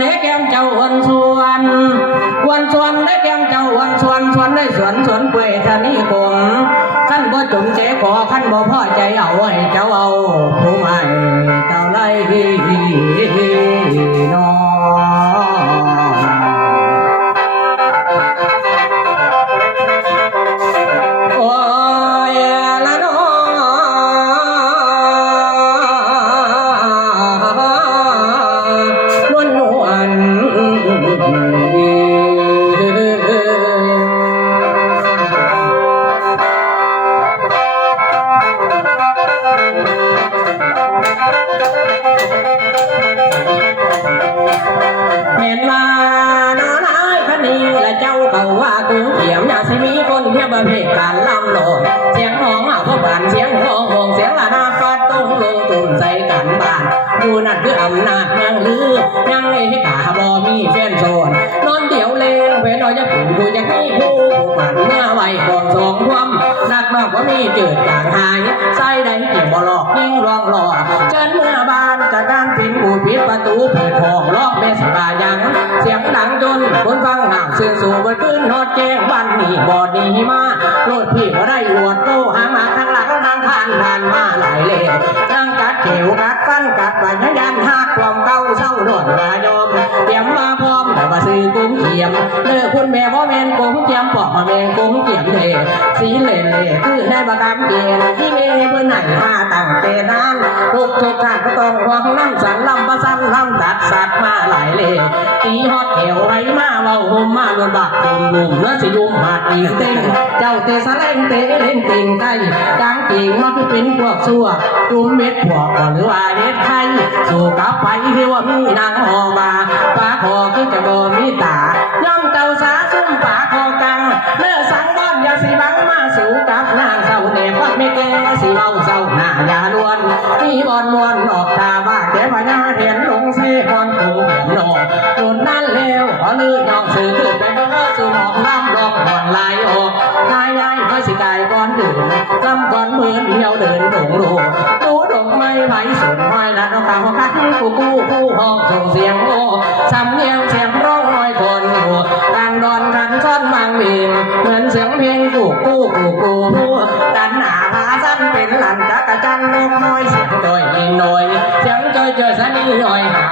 ได้แก้มเจ้า วันสวนสวนได้สวนสวนเปื่อยทะนี่คงขั้นบ่จุ่มเจ๊ขอขั้นบ่พ่อใจเอาให้เจ้าเอาผู้ใหม่เจ้าไล่ เทียบประเภทการลำโลดเสียงห้องอะพวกบานเสียงห้องห้องเสียงละนาฟาดตุ้งลงตุ่มใส่กันบ้าน อยู่นั่นคืออำนาจยังลือยังไอ้ให้กาบอมีแฟนโซนนอนเดี๋ยวเลงเพื่อนอยจะถึงกูจะมีผู้ผู้มันเมื่อไหวก่อนสองความนักนอกว่ามีเจิดจางหายใส่ใดเกี่ยวบ่หลอกยิ่งรองหล่อเชิญเมื่อบานจากการปินกูปิดประตูเปิดห้องล็อกแม่สบายัง เสียงดังจนคนฟัง สื่อสู่บนพื้นนอดแจ้งวันนี้บอดนี้มาโลดพี่บ่ได้อวดโตหามาทางหลังทางผ่านผ่านมาหลายเล่ทางกัดเขียวกัดฟันกัดไปยันยัน คุณแม่พ่อแม่นกุ้งเจียมปอกมาแม่งกุ้งเจียมเทสีเหล่เล่คือให้ประกำเกณฑ์ที่เมย์เพื่อนไหนมาตั้งแต่นั้นทุกทุกท่านก็ต้องหวังน้ำสันลำประสันลำตัดสัตว์มาหลายเล่ตีฮอดแถวไรมาเว้าห่มมาลวนบักตุ่มหนุ่มเนื้อสิยุมหาดตีเต้งเจ้าเตะสะเล่งเตะเล่นติงไก่กลางเก่งมาคือเป็นพวกซัวจุ่มเม็ดพวกก่อนหรือว่าเด็ดไทยสู่กลับไปที่ว่ามีนางหอมาปาคอคือจะบ่มีตาย่อมเจ้าสาซุ่มปา มีบอนมวนออกตาว่าแกพญาเห็นลงเสพอนคงเห็นนอจนนั่นแล้วขอลือยองสื่อขึ้นไปเบิ่งสู่หมอกล้ำลอกบ่อนลายออกนายยายเพื่สิกายก่อนดื่นกำก่อนมือเดียวเดินดงโลดูดงไม่ไหวสนห้อยละน้องตาหัวคันกูกู้ผู้ห้องส่งเสียงโอ้ำ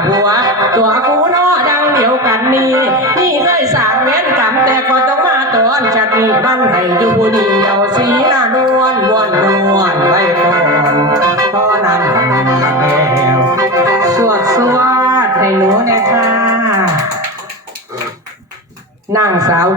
หัว ตัวกูน้อดังเดียวกันนี่นี่เคยสางเว้นกรรมแต่ก็ต้องมาตอนฉันมันให้อยู่เดียวสีหน้านวลวนนวลไว้ก่อนเท่านั้นแล้วสวดสวดให้หนูนะค่ะนางสาว